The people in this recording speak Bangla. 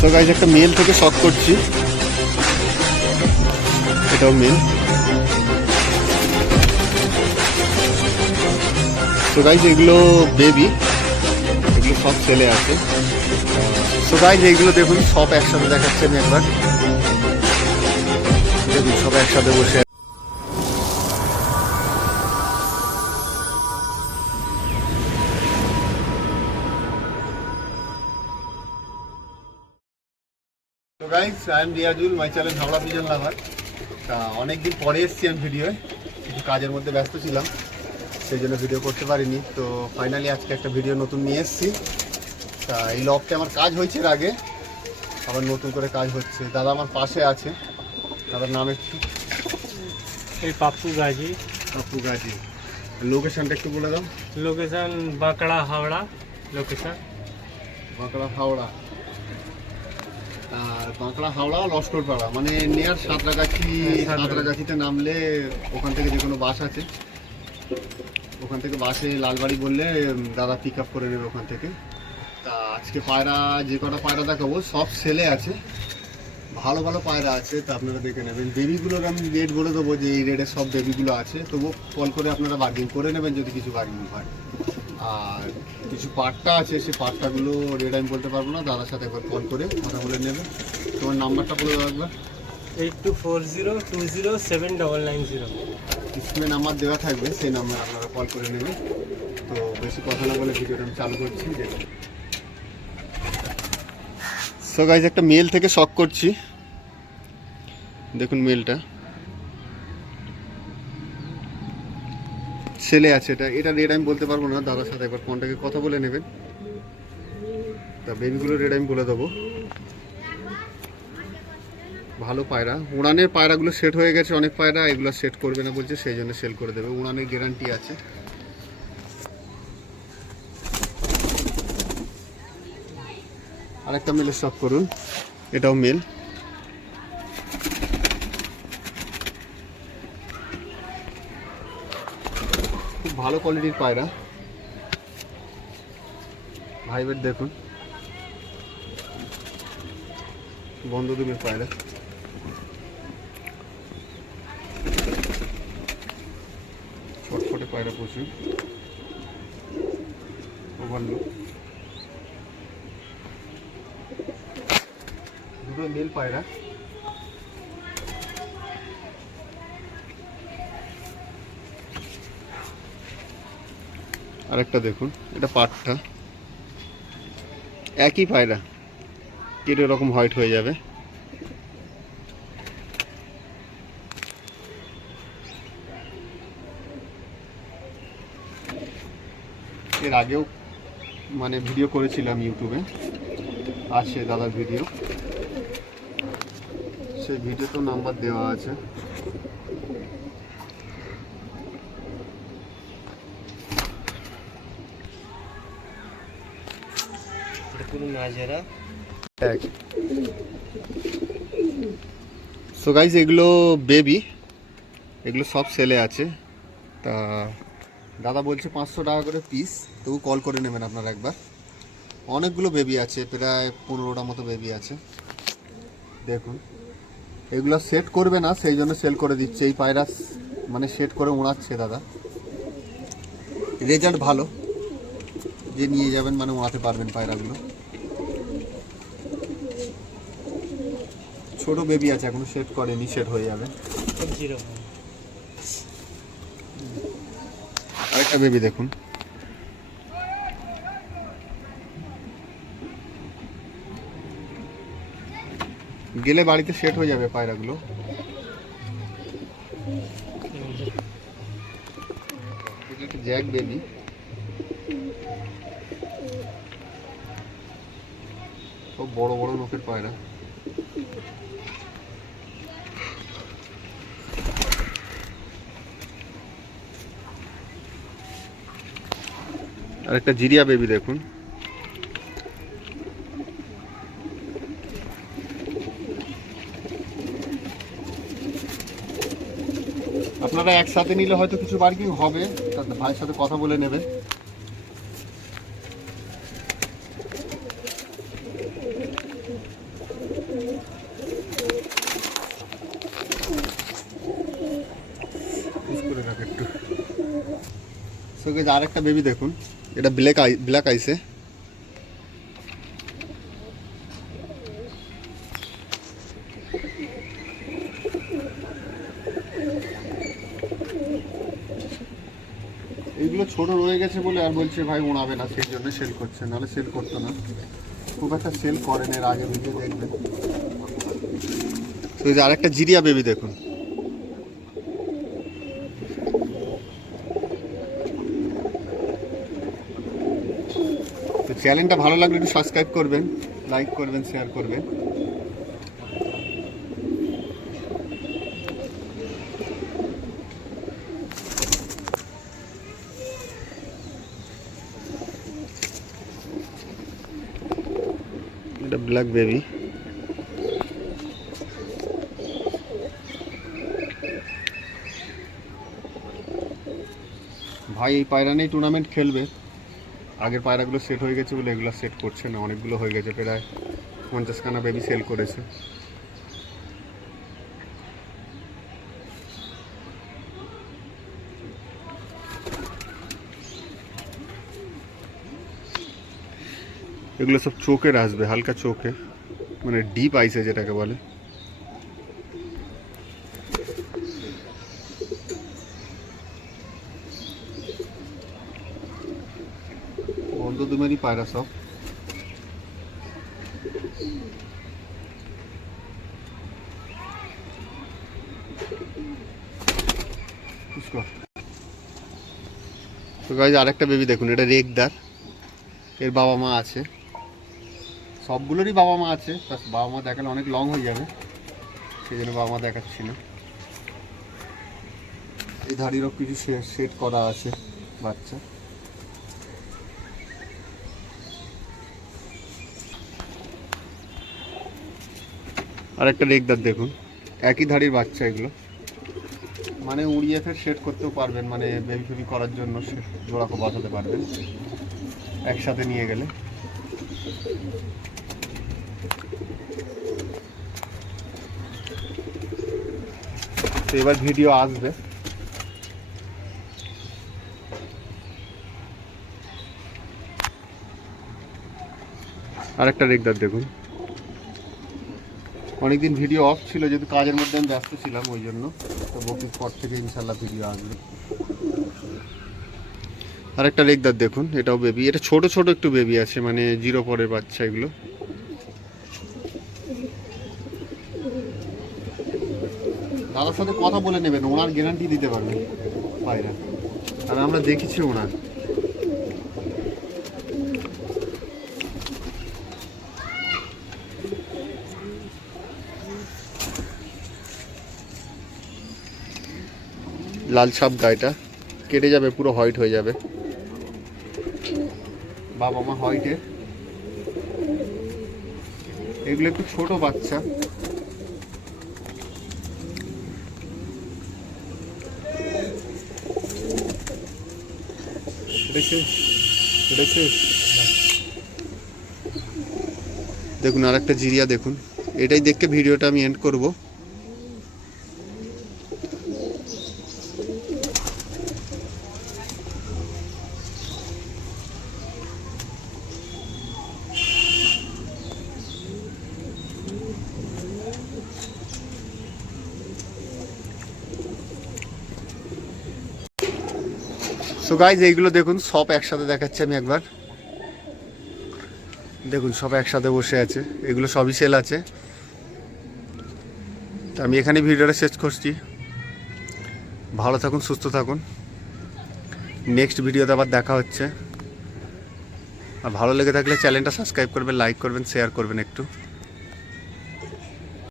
তো গাইজ একটা মেল থেকে শক করছি, এটাও মেল। তো গাইজ এগুলো বেবি, এগুলো সব ছেলে আছে। তো গাইজ এইগুলো দেখুন সব একসাথে দেখাচ্ছে, আমি একবার দেখুন সব একসাথে বসে। তো guys I am Riazul, my channel Howrah pigeon লাভার। তা অনেকদিন পরে এসেছি আমি ভিডিওয়, কিছু কাজের মধ্যে ব্যস্ত ছিলাম সেই জন্য ভিডিও করতে পারিনি। তো ফাইনালি আজকে একটা ভিডিও নতুন নিয়ে এসেছি। তা এই লকটা আমার কাজ হয়েছে এর আগে, আবার নতুন করে কাজ হচ্ছে। দাদা আমার পাশে আছে, দাদার নাম একটু? এই পাপ্পু গাজী। পাপ্পু গাজী। লোকেশনটা একটু বলে দাও। Location Bankra Howrah location. বাঁকড়া হাওড়া, আর বাঁকড়া হাওড়া লস্করপাড়া, মানে নিয়ার সাঁতরাগাছি। সাঁতরাগাছিতে নামলে ওখান থেকে যে কোনো বাস আছে, ওখান থেকে বাসে লালবাড়ি বললে দাদা পিক আপ করে নেবে ওখান থেকে। তা আজকে পায়রা যে কটা পায়রা দেখাবো সব সেলে আছে, ভালো ভালো পায়রা আছে। তা আপনারা দেখে নেবেন। বেবিগুলোর আমি রেট বলে দেবো যে এই রেটে সব বেবিগুলো আছে, তবুও কল করে আপনারা বার্গেন করে নেবেন যদি কিছু বার্গেন হয়। আর কিছু পাট্টা আছে, সেই পাট্টাগুলো রেট আমি বলতে পারবো না, দাদার সাথে একবার কল করে কথা বলে নেবেন। তোমার নাম্বারটা বলে দেবো একবার। 8240207990। স্ক্রিনে নাম্বার দেওয়া থাকবে, সেই নাম্বার আপনারা কল করে নেবেন। তো বেশি কথা না বলে ভিডিওটা আমি চালু করছি। সো গাইজ একটা মেল থেকে শক করছি, দেখুন মেলটা ছেলে আছে। এটা রেট আমি বলতে পারবো না, দাদার সাথে একবার কন্ট্যাক্টে কথা বলে নেবেন। তা বেবিগুলো রেট আমি বলে দেবো। ভালো পায়রা, উড়ানের পায়রাগুলো সেট হয়ে গেছে, অনেক পায়রা এগুলো সেট করবে না বলছে, সেই জন্য সেল করে দেবে। উড়ানের গ্যারান্টি আছে। আরেকটা মেলের শক করুন, এটাও মেল। খুব ভালো কোয়ালিটির পায়রা, ভাইবের দেখুন, বন্ধ দুমের পায়রা। ছটফটে পায়রা প্রচুর, ওভারলুক। দুটো মেল পায়রা। আরেকটা দেখুন, এটা পাটটা, একই পায়রা, কেটে এরকম হোয়াইট হয়ে যাবে। এর আগেও মানে ভিডিও করেছিলাম ইউটিউবে, আছে দাদার ভিডিও, সেই ভিডিওতে নাম্বার দেওয়া আছে। সো গাইজ এগুলো বেবি, এগুলো সব সেলে আছে। তা দাদা বলছে 500 টাকা করে পিস, তবু কল করে নেবেন আপনারা একবার। অনেকগুলো বেবি আছে, প্রায় 15টা মতো বেবি আছে। দেখুন এগুলো সেট করবে না, সেই জন্য সেল করে দিচ্ছে। এই পায়রা মানে সেট করে উড়াচ্ছে দাদা, রেজাল্ট ভালো, যে নিয়ে যাবেন মানে উড়াতে পারবেন পায়রাগুলো। ছোট বেবি আছে, এখনো সেট করেনি, সেট হয়ে যাবে। আরেকটা বেবি দেখুন, গেলে বাড়িতে সেট হয়ে যাবে পায়রাগুলো। জ্যাক বেবি, সব বড় বড় লোকের পায়রা। আর একটা জিরিয়া বেবি দেখুন, আপনারা একসাথে নিলে হয়তো কিছু বার্গেনিং হবে, তার ভাইয়ের সাথে কথা বলে নেবেন। গাইস আরেকটা বেবি দেখুন, এটা ব্ল্যাক আইসে। এইগুলো ছোট রয়ে গেছে বলে আর বলছে ভাই ওড়াবে না, সেই জন্য সেল করছে, নাহলে সেল করতো না। খুব একটা সেল করেন, এর আগে ভিডিও দেখবেন। তো এই যে আরেকটা জিরিয়া বেবি দেখুন। তো চ্যানেলটা ভালো লাগলে একটু সাবস্ক্রাইব করবেন, লাইক করবেন, শেয়ার করবেন। এটা ব্ল্যাক বেবি। ভাই এই পায়রা নিয়ে টুর্নামেন্ট খেলবে। আগের পায়রাগুলো সেট হয়ে গেছে বলে এগুলো সেট করছে না, অনেকগুলো হয়ে গেছে, প্রায় 50খানা বেবি সেল করেছে। এগুলো সব চোখের আসবে, হালকা চোখে, মানে ডিপ আইসে যেটাকে বলে। বন্ধ দুমেরই পায়রা সব। তো গাইজ আরেকটা বেবি দেখুন, এটা রেগদার। এর বাবা মা আছে, সবগুলোরই বাবা মা আছে, বাবা মা দেখালে অনেক লং হয়ে যাবে, সেই জন্য বাবা মা দেখাচ্ছি না। এই ধাড়িরও কিছু সেট করা আছে বাচ্চা। আরেকটা রেগদার দেখুন, একই ধাড়ির বাচ্চা এগুলো, মানে উড়িয়ে ফের সেট করতেও পারবেন, মানে বেবি ফেবি করার জন্য জোড়াকে বসাতে পারবেন একসাথে নিয়ে গেলে। তো এবার ভিডিও আসবে। আরেকটা রেগদার দেখুন, অনেকদিন ভিডিও অফ ছিল যেহেতু কাজের মধ্যে আমি ব্যস্ত ছিলাম, ওই জন্য। তো বকির পর থেকে ইনশাল্লাহ ভিডিও আসবে। আরেকটা রেগদার দেখুন, এটাও বেবি, এটা ছোট ছোট একটু বেবি আছে, মানে 0 পরের বাচ্চা এগুলো। দাদার সাথে কথা বলে নেবেন, ওনার গ্যারান্টি দিতে পারবেন পায়রা, আর আমরা দেখেছি ওনার। লাল ছাপ গায়েটা কেটে যাবে, পুরো হোয়াইট হয়ে যাবে। বাবা মা হোয়াইটের। এগুলো একটু ছোট বাচ্চা, দেখুন। আর একটা জিরিয়া দেখুন, এটাই দেখে ভিডিওটা আমি এন্ড করব। সো গাইজ এইগুলো দেখুন, সব একসাথে দেখাচ্ছি আমি একবার। দেখুন সব একসাথে বসে আছে, এগুলো সবই সেল আছে। তো আমি এখানে ভিডিওটা শেষ করছি। ভালো থাকুন, সুস্থ থাকুন, নেক্সট ভিডিওতে আবার দেখা হচ্ছে। আর ভালো লেগে থাকলে চ্যানেলটা সাবস্ক্রাইব করবেন, লাইক করবেন, শেয়ার করবেন একটু।